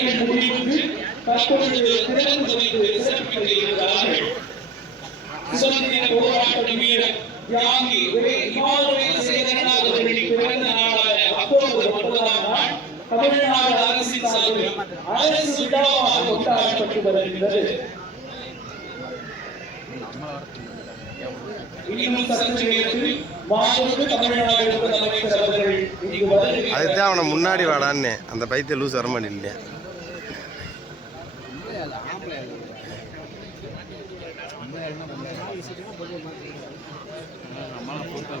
பணிகள் முடிவுற்று தற்பொழுது திறந்து வைத்து சிறப்பிக்க இருக்கிறார்கள் சுதந்திர போராட்ட வீரர் தியாகி இமானுவேல் சேகரனார் அவர்களின் பிறந்த நாளான அக்டோபர் ஒன்பதாம் நாள் தமிழ்நாடு அரசின் சார்பில் அரசு விழாவாக கொண்டாடப்பட்டு வருகிறது இன்னும் சற்று நேரத்தில் மாண்புமிகு தமிழ்நாடு முதலமைச்சர் அவர்கள் இங்கு வருகை அதுதான் அவனை முன்னாடி வாடான்னு. அந்த பைத்திய லூஸ் வர மாட்டேன்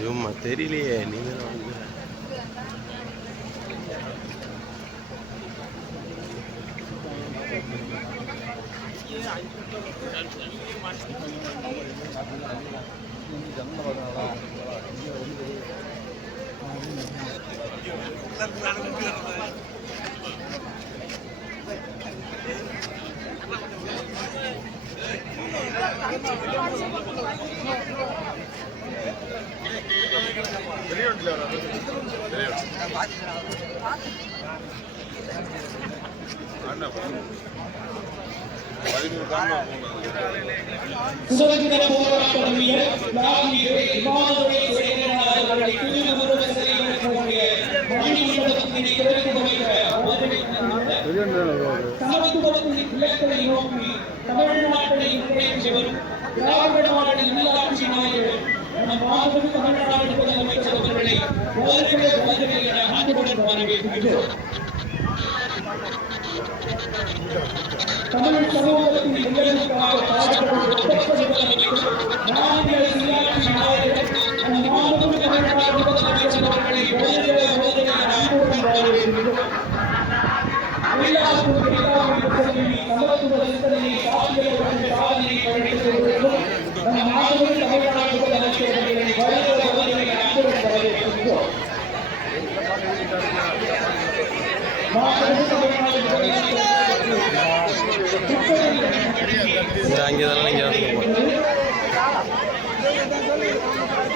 ஜூம்மா தெரியலையே நீங்கள் வந்து சுதந்திர போராட்ட வீரர் தியாகி இமானுவேல் திறந்து வைக்க சமத்துவத்தின் இலக்கை நோக்கி தமிழ்நாட்டை வரும் திராவிட மாடல் நல்லாட்சி நாயகர் நம் மாண்புமிகு தமிழ்நாடு முதலமைச்சர் அவர்களை வருகை வருகை என அன்புடன் வரவேற்கிறோம் தமிழ் சமூகத்தின் எங்களுக்காக பாடுபடும் ஒப்பற்ற முதலமைச்சர் மாநில சுயாட்சி நாயகர் நம் மாண்புமிகு தமிழ்நாடு முதலமைச்சர் அவர்களை வருகை வருகை என அன்புடன் வரவேற்கிறோம் வெளியாகும் பெரியாரின் கல்வி சமத்துவ சிந்தனையை சாத்தியப்படுத்தும் சாதனை படைத்து கொண்டிருக்கும் நம் மாண்புமிகு தமிழ்நாடு முதலமைச்சர் அவர்களை வருகை வருகை என அன்புடன் வரவேற்கிறோம் மாண்புமிகு தமிழ்நாடு முதலமைச்சர் இந்த அங்கே தானே இங்கே வந்து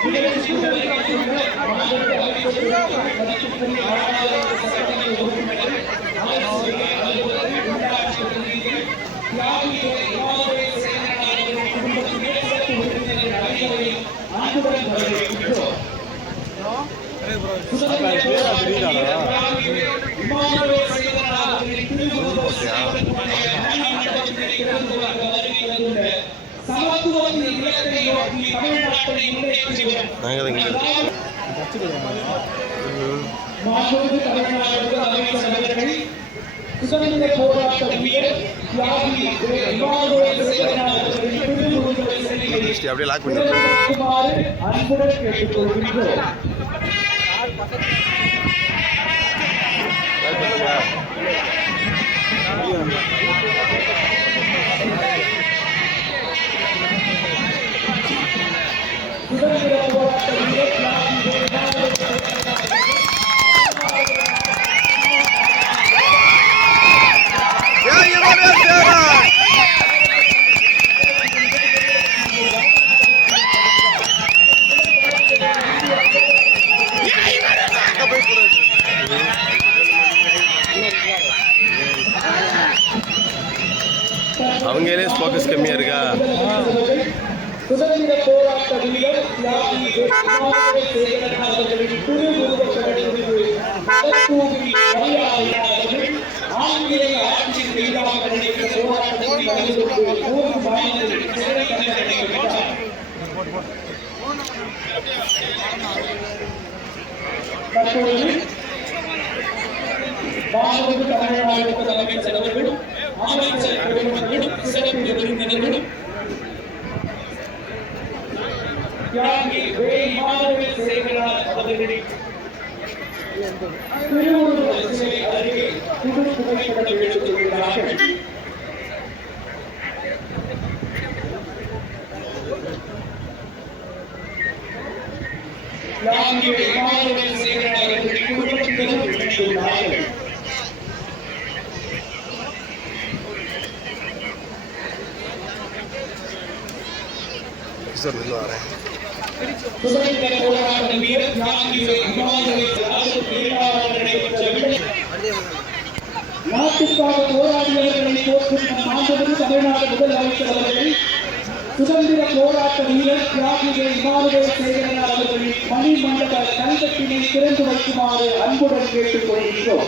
சமத்துவத்தின் இலக்கை நோக்கி தமிழ்நாட்டை முன்னேற்றி வரும் நாங்கள் இங்கே மாண்புமிகு தமிழ்நாடு முதலமைச்சர் அவர்கள் சுதந்திர போராட்ட வீரர் தியாகி இமானுவேல் அப்படியே லாக் பண்ணி அன்புடன் கேட்டுக்கொள்கின்றோம் லாக் பண்ணுங்க மாநிலங்களில் சிறை தண்டனை பெற்றார். தற்பொழுது மாண்புமிகு தமிழ்நாடு முதலமைச்சர் அவர்களும் அமைச்சர் வரேன் சுதந்திர போராட்ட வீரர் தியாகி வேல் மாதவ சேகரனார் நடைபெற்ற விழா நாட்டுக்காக போராடியவர்களை போற்றும் நம் மாண்புமிகு தமிழ்நாடு முதலமைச்சர் அவர்கள் சுதந்திர போராட்ட வீரர் தியாகிகள் இமானுவேல் சேகரனார் அவர்களின் மணி மணிமண்டப தங்கத்தினை திறந்து வைக்குமாறு அன்புடன் கேட்டுக் கொள்கிறோம்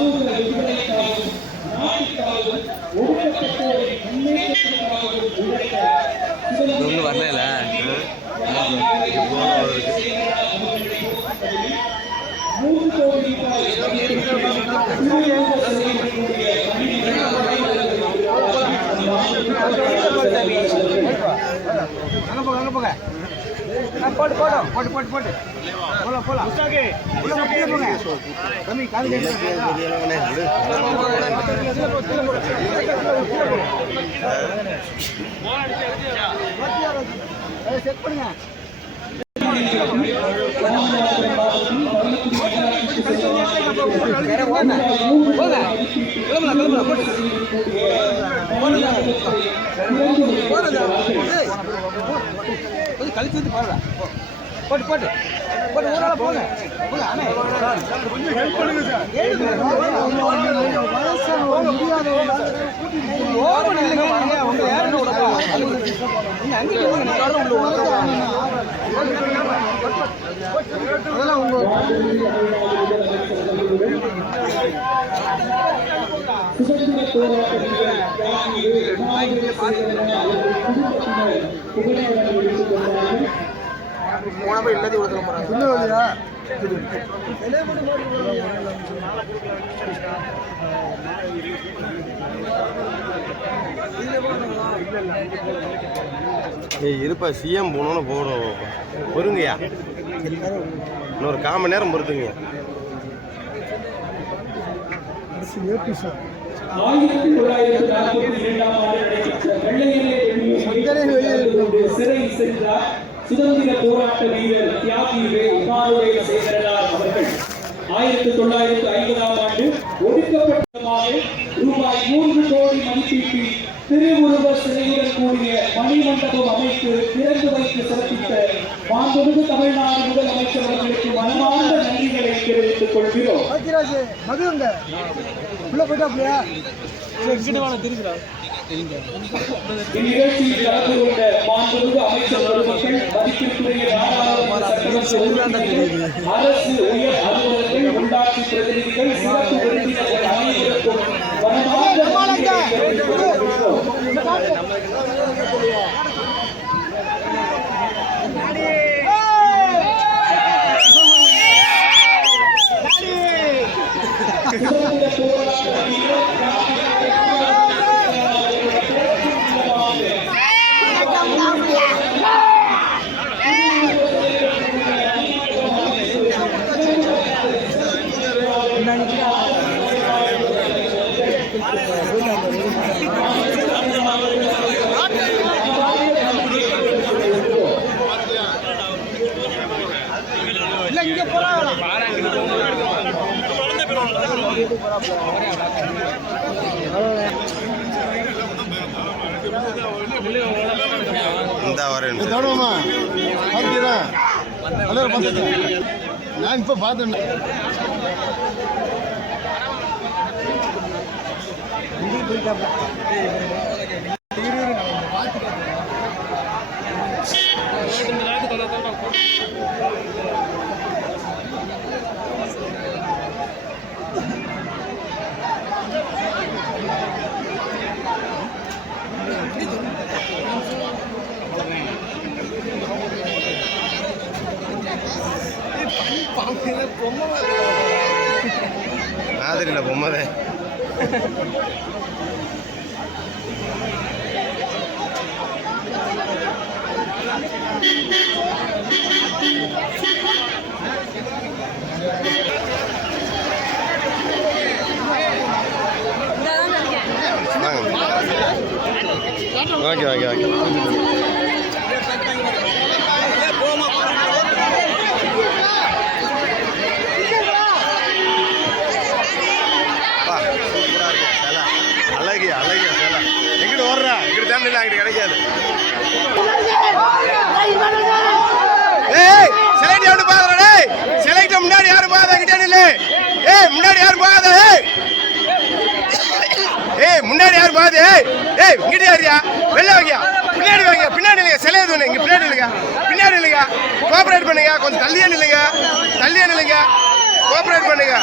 சமூக விடுதலைக்காகவும் நாட்டுக்காகவும் ஒடுக்கப்பட்டோரின் முன்னேற்றத்திற்காகவும் உழைத்த ஒன்றும் வரல மூன்று கோடி அங்க போங்க. அங்க போட்டு போடும் போட்டு போட்டு போட்டு போலாம் போலாம் உள்ள போ, கீழே போங்க. தம்பி காலி செக் பண்ணுங்க போங்க போங்க கிளம்பலாம் கிளம்பலாம் போட்டு போடுங்க கொஞ்சம் கழிச்சு வந்து பாருடா. போட்டு போட்டு. போட்டு ஒரு போங்க. கொஞ்சம் ஹெல்ப் பண்ணுங்க சார் ஓபன் இல்லைங்க உங்க நீங்க அங்கே போங்க நான் உள்ள அதெல்லாம் உங்க போன போய் எல்லாத்தையும் கொடுத்துட போறாங்க. இன்னும் இல்லையா ஏய் இருப்பா சிஎம் போகணுன்னு போகணும் பொறுங்கய்யா. இன்னொரு கால் மணி நேரம் பொறுத்துங்க. ஆயிரத்தி தொள்ளாயிரத்தி நாற்பத்தி இரண்டாம் ஆண்டு நடைபெற்ற வெள்ளையனே வெளியே சிறை சென்றார். சுதந்திர போராட்ட வீரர் தியாகி வே சேகரனார் அவர்கள். ஆயிரத்தி தொள்ளாயிரத்தி ஐம்பதாம் ஆண்டு ஒடுக்கப்பட்டமாக ரூபாய் மூன்று கோடி மதிப்பீட்டில் திருவுருவ சிலையுடன் கூடிய மணிமண்டபம் அமைத்து திறந்து வைத்து சிறப்பித்த மாண்புமிகு தமிழ்நாடு முதலமைச்சர் அவர்களுக்கு மனமார்ந்த நன்றிகளை தெரிவித்துக் கொள்கிறோம். உள்ள போயிட்டாப்லையா இங்கிட்டு வாங்க திரும்பிடா. இந்நிகழ்ச்சியில் கலந்து கொண்ட மாண்புமிகு அமைச்சர் பெருமக்கள் மதிப்பிற்குரிய நாடாளுமன்ற சட்டமன்ற உறுப்பினர்கள், அரசு உயர் அலுவலர்கள் உள்ளாட்சி பிரதிநிதிகள் சிறப்பு விருந்தினர்கள் அனைவருக்கும் மனமார்ந்த நன்றிகளை தெரிவித்துக் கொள்கிறோம். சுதந்திர போராட்ட வீரர் தியாகி தடவமா பார்த்துட்டா ஹலோ பார்த்துட்டேன் நான் இப்போ பார்த்தேன் மாதிரியில் பொம்மை வாங்க. ஓகே ஓகே ஓகே இங்கிட்ட யாரியா வெளில வாங்கியா பின்னாடி வைங்க பின்னாடி இல்லையா சிலை எதுவும் இங்க பின்னாடி இல்லைங்க பின்னாடி இல்லைங்க கோஆபரேட் பண்ணுங்க. கொஞ்சம் தள்ளியே நில்லுங்க. தள்ளியே நில்லுங்க. கோஆபரேட் பண்ணுங்க.